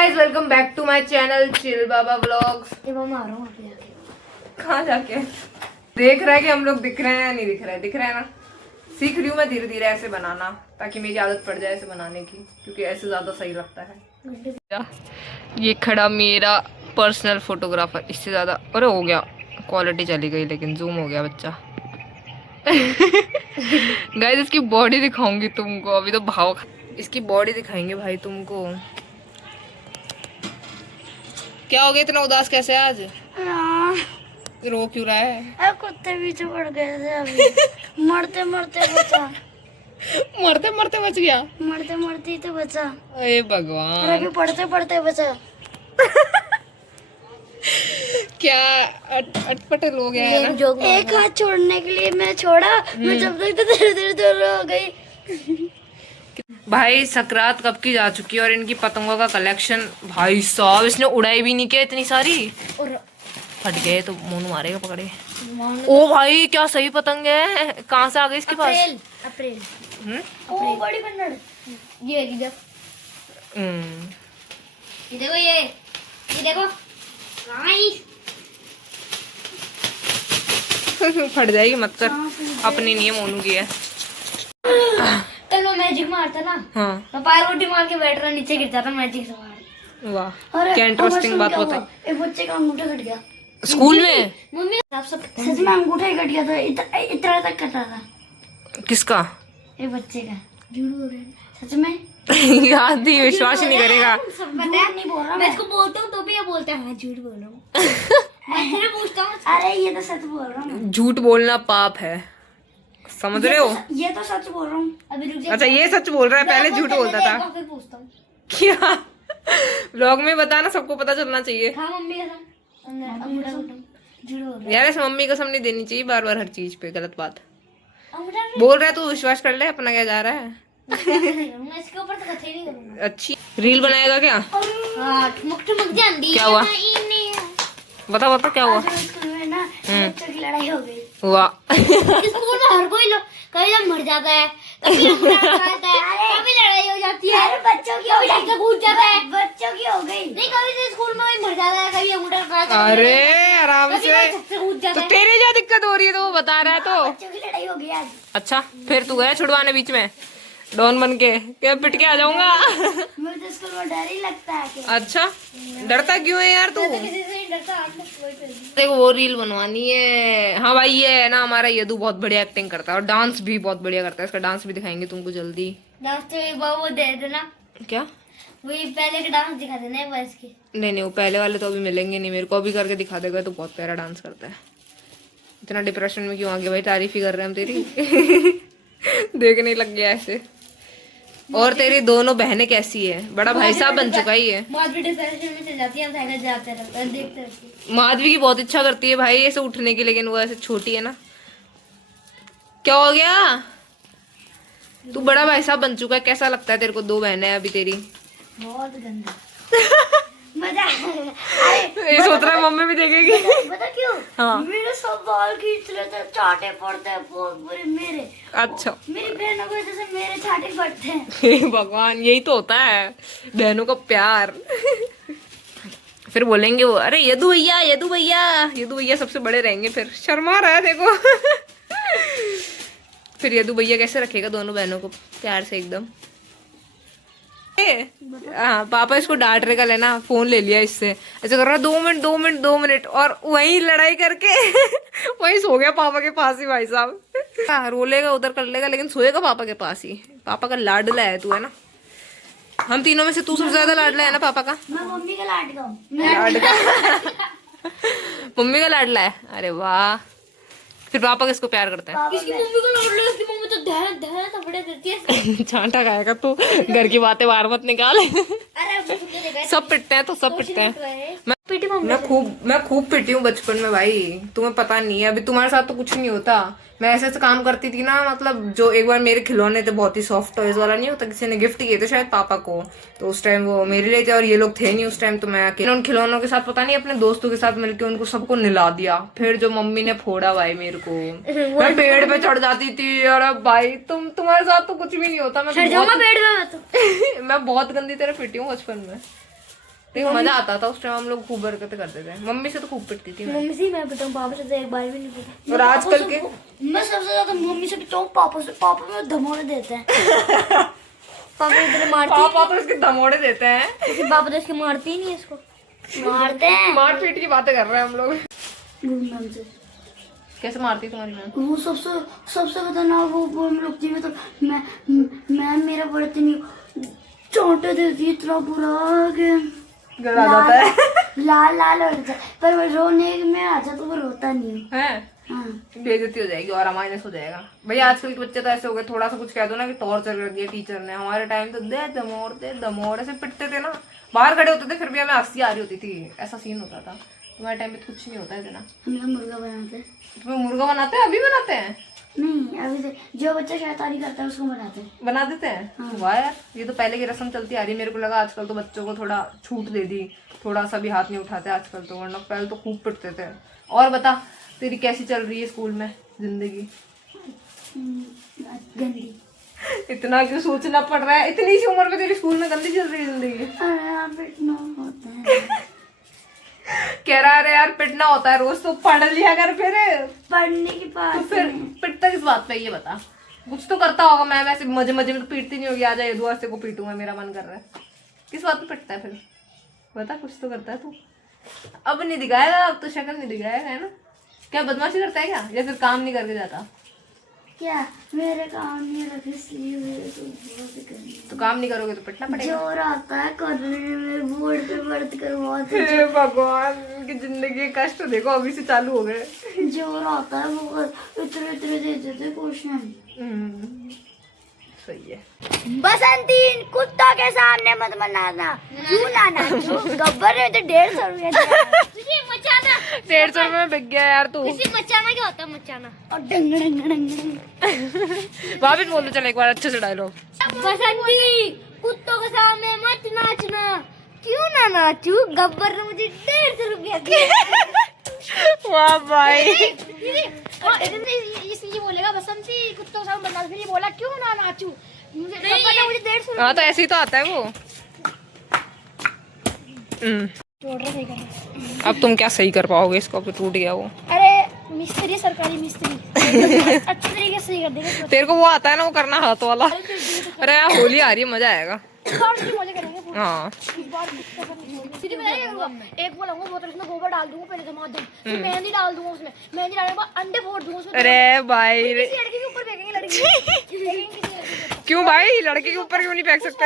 Guys welcome back to my channel chill Baba vlogs. कहाँ जाके देख रहा है कि हम लोग दिख रहे हैं या नहीं दिख रहा है? दिख रहा है ना। सीख रही हूँ मैं धीरे धीरे ऐसे बनाना, ताकि मेरी आदत पड़ जाए ऐसे बनाने की, क्योंकि ऐसे ज्यादा सही लगता है। ये खड़ा मेरा पर्सनल फोटोग्राफर, इससे ज्यादा अरे हो गया, क्वालिटी चली गई लेकिन जूम हो गया बच्चा। गाइस इसकी बॉडी दिखाऊंगी तुमको, अभी तो भाव इसकी बॉडी दिखाएंगे भाई तुमको। क्या हो गया, इतना उदास कैसे आज? रो क्यों रहा है? कुत्ते पीछे पड़ गए थे अभी। मरते मरते बचा। मरते मरते बच गया। मरते मरते ही तो बचा। अरे भगवान, अभी पढ़ते पढ़ते बचा। क्या अटपटे लोग हैं ना। एक हाथ छोड़ने के लिए मैं छोड़ा, मैं जब तक तो धीरे धीरे दूर हो गई। भाई सकरात कब की जा चुकी है और इनकी पतंगों का कलेक्शन, भाई साहब इसने उड़ाई भी नहीं किया इतनी सारी, और फट गए तो मोनू मारेगा पकड़े। ओ भाई क्या सही पतंग है, कहाँ से आ गई इसके पास? अप्रैल ओ बड़ी कन्नड़। ये देखो ये देखो फट जाएगी, मत कर, अपनी नहीं है मोनू की है। कल मैं मैजिक मारता ना, हाँ मैं पायरोटी मार के बैठ रहा, नीचे गिर जाता मैजिक से मार। वाह क्या इंटरेस्टिंग बात बताई। एक बच्चे का अंगूठा कट गया स्कूल में। मम्मी आप सब सच में अंगूठा ही कट गया था, इतना तक कटा था। किसका? एक बच्चे का। झूठ बोल रहे हैं सच में। याद ही विश्वास ही नहीं करेगा। नहीं बोल रहा, मैं इसको बोलता हूँ तो भी ये बोलता है झूठ बोल रहा हूँ। मैं पूछता हूँ, अरे ये तो सच बोल रहा हूँ। झूठ बोलना पाप है, समझ रहे हो? ये तो सच बोल रहा हूँ। अभी रुक जा। अच्छा ये सच बोल रहा है, पहले झूठ बोलता था। फिर पूछता हूँ क्या? व्लॉग में बताना, सबको पता चलना चाहिए। हाँ मम्मी अंगूठा झूठ बोल रहा यार ऐसे मम्मी कसम नहीं देनी चाहिए बार बार हर चीज पे, गलत बात। अंगूठा बोल रहा है तू, विश्वास कर ले, अपना क्या जा रहा है। मैं इसके ऊपर तो कथे नहीं करूँगा। अच्छी रील बनाएगा क्या? हाँ ठुमक ठुमक जान क्या हुआ? बता बता क्या हुआ? स्कूल में ना बच्चों की लड़ाई हो गई। वाह। स्कूल में हर कोई लोग कभी जब मर जाता है, कभी कभी लड़ाई हो जाती है। अरे बच्चों की हो गई, कूद जाता है, बच्चों की हो गई। नहीं कभी तो स्कूल में कोई मर जाता है, कभी अंगूठा काटता है, अरे आराम से, कूद जाता तो है। तेरे क्या दिक्कत हो रही है तो वो बता रहा है तो। बच्चों की लड़ाई हो गई आज। अच्छा फिर तू गया छुड़वाने बीच में डॉन बन के, क्या पिट के आ जाऊंगा? मुझे तो स्कूल में डर ही लगता है कि अच्छा डरता क्यों है यार तू? किसी से नहीं डरता। आज मैं वही कर रही देखो वो रील बनवानी है। हाँ भाई ये है ना हमारा यदु, बहुत बढ़िया एक्टिंग करता है और डांस भी बहुत बढ़िया करता है। इसका डांस भी दिखाएंगे तुमको जल्दी। हूँ। डांस तो एक बार वो दे देना, क्या? वही पहले का डांस दिखा देना एक बार इसके। नहीं वो पहले वाले तो अभी मिलेंगे नहीं, मेरे को अभी करके दिखा देगा। तो बहुत प्यारा डांस करता है। इतना डिप्रेशन में क्यों आ गया भाई? तारीफ ही कर रहे हैं हम तेरी। देखने लग गया ऐसे। और तेरी दोनों बहनें कैसी है? बड़ा भाई साहब बन चुका ही है। माधवी डिप्रेशन में चल जाती है, साइकिल जाते रहते हैं, देखते रहते हैं। माधवी की बहुत इच्छा करती है भाई ऐसे उठने की, लेकिन वो ऐसे छोटी है ना। क्या हो गया? तू बड़ा भाई साहब बन चुका है, कैसा लगता है तेरे को? 2 बहनें हैं अभी तेरी। बहुत गंदा। मजा। अरे ये सोच रहा है मम्मी भी देखेगी। पता क्यों? हाँ। मेरे सब बाल खींच लेते हैं, चाटे पड़ते हैं बहुत बुरे मेरे। अच्छा। मेरी बहनों को वजह से मेरे चाटे पड़ते हैं। हे भगवान, यही तो होता है बहनों का प्यार। फिर बोलेंगे वो, अरे यदु भैया यदु भैया, यदु भैया सबसे बड़े रहेंगे। फिर शर्मा रहा है देखो। फिर यदु भैया कैसे रखेगा दोनों बहनों को प्यार से एकदम। हाँ पापा इसको डांट रहे, कल है ना फोन ले लिया इससे, ऐसे कर रहा है 2 मिनट और वहीं लड़ाई करके वहीं सो गया पापा के पास ही भाई साहब। हाँ रोलेगा उधर कर लेगा, लेकिन सोएगा पापा के पास ही। पापा का लाडला है तू, है ना? हम तीनों में से तू सबसे ज्यादा लाडला है ना पापा का? मैं मम्मी का लाडका हूँ। मम्मी का लाडला है? अरे वाह। फिर पापा किसको प्यार करता है? इसकी मम्मी को लाडला, इसकी मम्मी तो ध्यान ध्यान थपड़े देती है। चांटा खाएगा तू, घर की बातें बाहर मत निकाल। अरे सब पिटते हैं तो सब पिटते हैं। PT mummy. मैं खूब पिटी हूँ बचपन में भाई, तुम्हें पता नहीं है। अभी तुम्हारे साथ तो कुछ नहीं होता, मैं ऐसे ऐसे काम करती थी ना। मतलब जो एक बार मेरे खिलौने थे, बहुत ही सॉफ्ट टॉयज वाला नहीं होता, किसी ने गिफ्ट किए थे शायद पापा को, तो उस टाइम वो मेरे लिए थे और ये लोग थे नहीं उस टाइम। तो मैं अकेले उन खिलौनों के साथ पता नहीं अपने दोस्तों के साथ मिलकर उनको सबको निला दिया। फिर जो मम्मी ने फोड़ा भाई मेरे को, मैं पेड़ पे चढ़ जाती थी। अरे भाई तुम्हारे साथ तो कुछ भी नहीं होता। मैं बहुत गंदी तरह पिटी हूँ बचपन में। लेकिन मजा आता था उस टाइम, हम लोग खूब हरकतें करते थे। मम्मी से तो खूब पिटती थी मैं। मम्मी से मैं पिटा हूँ, पापा से तो एक बार भी नहीं पिटा। और आजकल के मैं सबसे ज्यादा मम्मी से पिटा हूँ, पापा से। पापा में धमोड़े देते हैं। पापा इधर मारते पापा तो इसके धमोड़े देते हैं, हैं, पापा तो इसके मारते ही नहीं है इसको, मारते हैं। मार पीट की बातें कर रहे हैं हम लोग। मैम से कैसे मारती है तुम्हारी मैम? वो सबसे सबसे खतरनाक वो हम लोग थी। मतलब मैम मेरा पढ़ती नहीं, चोटे देती इतना बुरा कि गला जाता है। लाल लाल हो जाता है, पर वो रोने में आ जाता तो वो रोता नहीं है हाँ। बेइज्जती हो जाएगी और माइनस हो जाएगा। भैया आजकल के बच्चे तो ऐसे हो गए, थोड़ा सा कुछ कह दो ना कि टॉर्चर कर दिया टीचर ने। हमारे टाइम तो दे दमोड़ ऐसे पिटते थे ना, बाहर खड़े होते थे फिर भी हमें हंसी आ रही होती थी, ऐसा सीन होता था। तुम्हारे टाइम पे तो कुछ नहीं होता है इतना। हम लोग मुर्गा बनाते हैं। तुम्हें मुर्गा बनाते हैं? अभी बनाते हैं? नहीं, अभी से जो बच्चा शैतानी करता है उसको बनाते हैं। बना देते हैं? वाह यार, ये तो पहले की रस्म चलती आ रही है। मेरे को लगा आजकल तो बच्चों को थोड़ा छूट दे दी, थोड़ा सा भी हाथ नहीं उठाते आजकल तो, वरना पहले तो खूब पिटते थे। और बता, तेरी कैसी चल रही है स्कूल में जिंदगी? गंदी। इतना क्यों सोचना पड़ रहा है? इतनी सी उम्र में तेरी स्कूल में गंदी चल रही है जिंदगी? अरे यार पिटना होता है। कह रहा है यार पिटना होता है, रोज तो पढ़ लिया कर फिर। पढ़ने की बात तो फिर पिटता किस बात पे ये बता? कुछ तो करता होगा। मैं वैसे मजे मजे में तो पीटती नहीं होगी, आ जाए दुआ से को पीटूंगा, मेरा मन कर रहा है। किस बात पे पिटता है फिर बता? कुछ तो करता है तू। अब नहीं दिखाएगा, अब तो शक्ल नहीं दिखाएगा, है ना? क्या बदमाशी करता है क्या, या फिर काम नहीं करके जाता? क्या मेरे काम नहीं रखे इसलिए मेरे को बहुत करनी। तो काम नहीं करोगे तो पिटना पड़ेगा। जोर आता है करने में, बोर्ड पे पढ़ कर बहुत हे भगवान की जिंदगी के कष्ट देखो अभी से चालू हो गए। जोर आता है, वो इतने इतने देते थे क्वेश्चन। सही है। बसंती कुत्तों के सामने मत बनाना, क्यों ना नाचो। गब्बर ने तो 150 रुपया दिया। तुझे मचाना 150 रुपए में बिक गया यार तू। किसी मचाना क्या होता है? मचाना और डंग डंग डंग। वापिस बोल दो चल एक बार अच्छे से डायलॉग। बसंती कुत्तों के सामने मत नाचना, क्यों ना नाचू। गब्बर ने मुझे 150 रुपया दिया। वाह भाई। इसलिए बोलेगा बसंती कुत्तों के सामने मत नाच, फिर ये बोला क्यों ना नाचू। गब्बर ने मुझे 150 हाँ तो ऐसे ही तो आता है वो। जोड़ रहा है। अब तुम क्या सही कर पाओगे इसको, अब तो टूट गया वो। अरे मिस्त्री, सरकारी मिस्त्री अच्छे तरीके से सही कर देगा। तेरे को वो आता है ना वो करना, हाथ वाला। अरे यार होली आ रही है, मजा आएगा। मजे करेंगे। हाँ इस बार सीधी बताया क्या करूंगा? एक वो लाऊंगा बोतल, उसमें गोबर डाल दूंगा पहले, जमा दूं, फिर मेहंदी डाल दूंगा उसमें, मेहंदी डालने के बाद अंडे फोड़ दूंगा उसमें। अरे भाई किसी लड़की के ऊपर फेंकेंगे, लड़की क्यों भाई, लड़के के ऊपर क्यों नहीं फेंक सकते?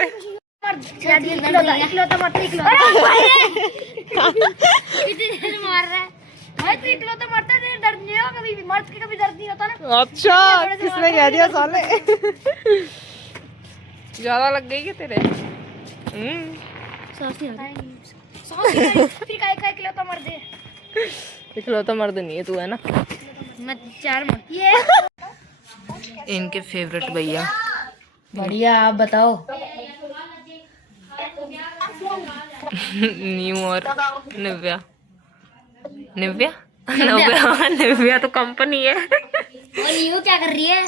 इकलौता मारता मार रहा है भाई, तो इकलौता मारता है, दर्द नहीं होगा कभी भी। मर्द के कभी दर्द नहीं होता ना। अच्छा किसने कह दिया साले? ज्यादा लग गई क्या तेरे? सांस नहीं आ रही। फिर काय इकलौता मर दे। इकलौता मर्द नहीं है तू, है ना? मैं 4 मर ये इनके फेवरेट भैया। बढ़िया, आप बताओ। न्यू और निव्या। निव्या निव्या निव्या तो कंपनी है। और न्यू क्या कर रही है?